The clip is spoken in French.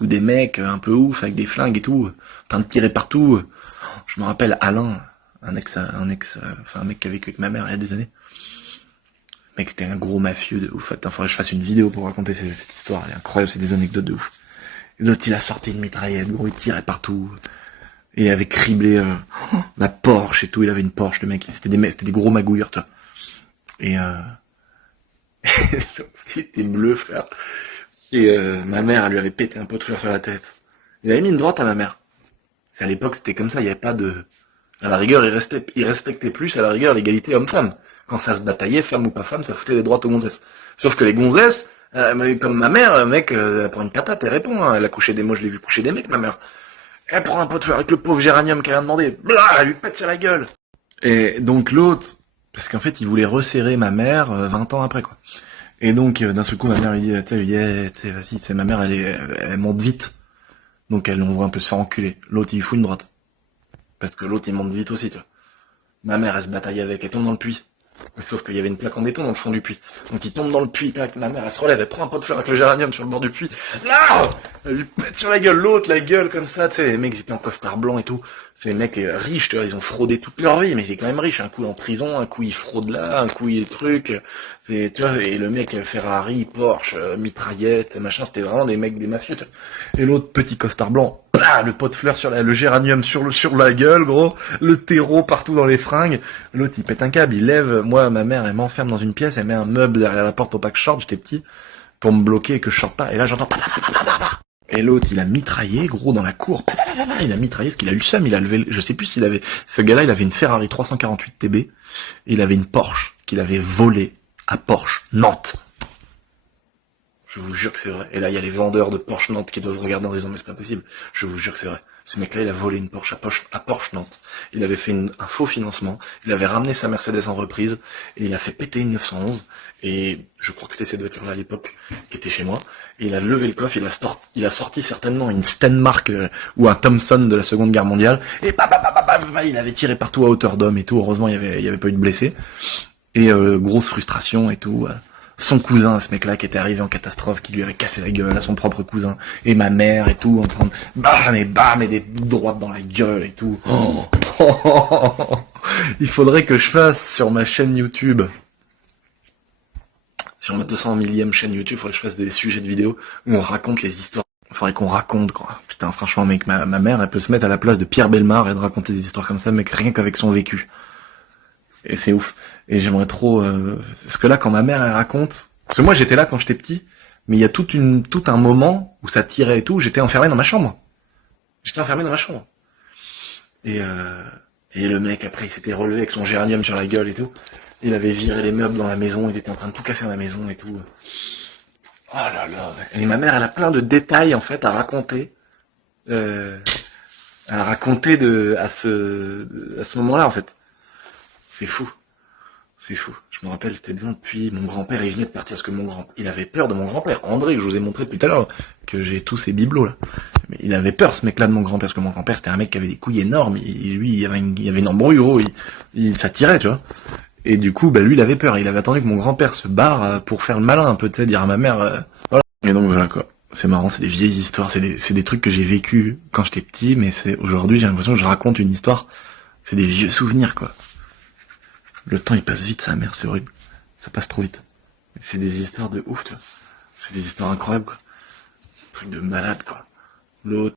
ou des mecs un peu ouf avec des flingues et tout, en train de tirer partout. Je me rappelle Alain, enfin un mec qui a vécu avec ma mère il y a des années. Le mec c'était un gros mafieux de ouf. Attends, faudrait que je fasse une vidéo pour raconter cette histoire, elle est incroyable, c'est des anecdotes de ouf. Et l'autre il a sorti une mitraillette, gros, il tirait partout. Et il avait criblé la Porsche et tout, il avait une Porsche, le mec, c'était des gros magouilleurs, tu vois. Et il était bleu, frère. Et ma mère, elle lui avait pété un pot de fleurs sur la tête. Il avait mis une droite à ma mère. À l'époque, c'était comme ça, il n'y avait pas de... À la rigueur, il respectait plus, à la rigueur, l'égalité homme-femme. Quand ça se bataillait, femme ou pas femme, ça foutait des droites aux gonzesses. Sauf que les gonzesses, comme ma mère, mec, elle prend une patate, elle répond, hein. Elle a couché des... Moi, je l'ai vu coucher des mecs, ma mère. Elle prend un pot de fleurs avec le pauvre géranium qu'elle a demandé. Blah, elle lui pète sur la gueule. Et donc l'autre, parce qu'en fait, il voulait resserrer ma mère 20 ans après, quoi. Et donc, d'un seul coup, ma mère lui dit, vas-y, c'est ma mère, elle monte vite. Donc elle, on voit un peu se faire enculer. L'autre, il fout une droite. Parce que l'autre, il monte vite aussi, tu vois. Ma mère, elle se bataille avec, elle tombe dans le puits. Sauf qu'il y avait une plaque en béton dans le fond du puits. Donc il tombe dans le puits, tac, ma mère, elle se relève, elle prend un pot de fleurs avec le géranium sur le bord du puits. Là, elle lui pète sur la gueule, l'autre, la gueule comme ça, tu sais, les mecs, ils étaient en costard blanc et tout. C'est les mecs riches, tu vois, ils ont fraudé toute leur vie, mais il est quand même riche. Un coup en prison, un coup il fraude là, un coup il truc. C'est, tu vois, et le mec, Ferrari, Porsche, mitraillette, machin, c'était vraiment des mecs, des mafieux, tu vois. Et l'autre, petit costard blanc, le pot de fleurs sur le géranium sur la gueule, gros, le terreau partout dans les fringues. L'autre, il pète un câble, il lève, moi, ma mère, elle m'enferme dans une pièce, elle met un meuble derrière la porte pour pas que je sorte, j'étais petit, pour me bloquer et que je sorte pas. Et là, j'entends... Et l'autre, il a mitraillé, gros, dans la cour. Il a mitraillé, parce qu'il a eu le seum, il a levé... Je sais plus s'il avait... Ce gars-là, il avait une Ferrari 348 TB, et il avait une Porsche qu'il avait volée à Porsche, Nantes. Je vous jure que c'est vrai. Et là, il y a les vendeurs de Porsche Nantes qui doivent regarder en disant, mais c'est pas possible. Je vous jure que c'est vrai. Ce mec-là, il a volé une Porsche à Porsche Nantes. Il avait fait un faux financement. Il avait ramené sa Mercedes en reprise. Et il a fait péter une 911. Et je crois que c'était cette voiture-là à l'époque, qui était chez moi. Et il a levé le coffre. Il a sorti certainement une Stenmark ou un Thompson de la Seconde Guerre mondiale. Et il avait tiré partout à hauteur d'homme et tout. Heureusement, il y avait pas eu de blessés. Et grosse frustration et tout. Son cousin, ce mec-là, qui était arrivé en catastrophe, qui lui avait cassé la gueule à son propre cousin, et ma mère et tout, en train de bam, et des droites dans la gueule et tout. Il faudrait que je fasse sur ma chaîne YouTube, sur ma 200 millième chaîne YouTube, il faudrait que je fasse des sujets de vidéos où on raconte les histoires. Il faudrait qu'on raconte, quoi. Putain, franchement, mec, ma mère, elle peut se mettre à la place de Pierre Bellemare et de raconter des histoires comme ça, mec, rien qu'avec son vécu. Et c'est ouf. Et j'aimerais trop... Parce que là, quand ma mère, elle raconte... Parce que moi, j'étais là quand j'étais petit, mais il y a tout un moment où ça tirait et tout, j'étais enfermé dans ma chambre. Et le mec, après, il s'était relevé avec son géranium sur la gueule et tout. Il avait viré les meubles dans la maison, il était en train de tout casser dans la maison et tout. Oh là là. Et ma mère, elle a plein de détails, en fait, à raconter. À ce moment-là, en fait. C'est fou. C'est fou. Je me rappelle, c'était bien depuis mon grand-père, il venait de partir, parce que il avait peur de mon grand-père, André, que je vous ai montré tout à l'heure, que j'ai tous ces bibelots, là. Mais il avait peur, ce mec-là, de mon grand-père, parce que mon grand-père, c'était un mec qui avait des couilles énormes, et lui, il y avait une embrouille, gros, ça tirait, tu vois. Et du coup, lui, il avait peur, il avait attendu que mon grand-père se barre pour faire le malin, un peu, tu sais, dire à ma mère, voilà. Et donc, voilà, quoi. C'est marrant, c'est des vieilles histoires, c'est des trucs que j'ai vécu quand j'étais petit, mais aujourd'hui, j'ai l'impression que je raconte une histoire, c'est des vieux souvenirs, quoi. Le temps il passe vite, sa mère, c'est horrible. Ça passe trop vite. C'est des histoires de ouf, tu vois. C'est des histoires incroyables, quoi. Des trucs de malade, quoi. L'autre,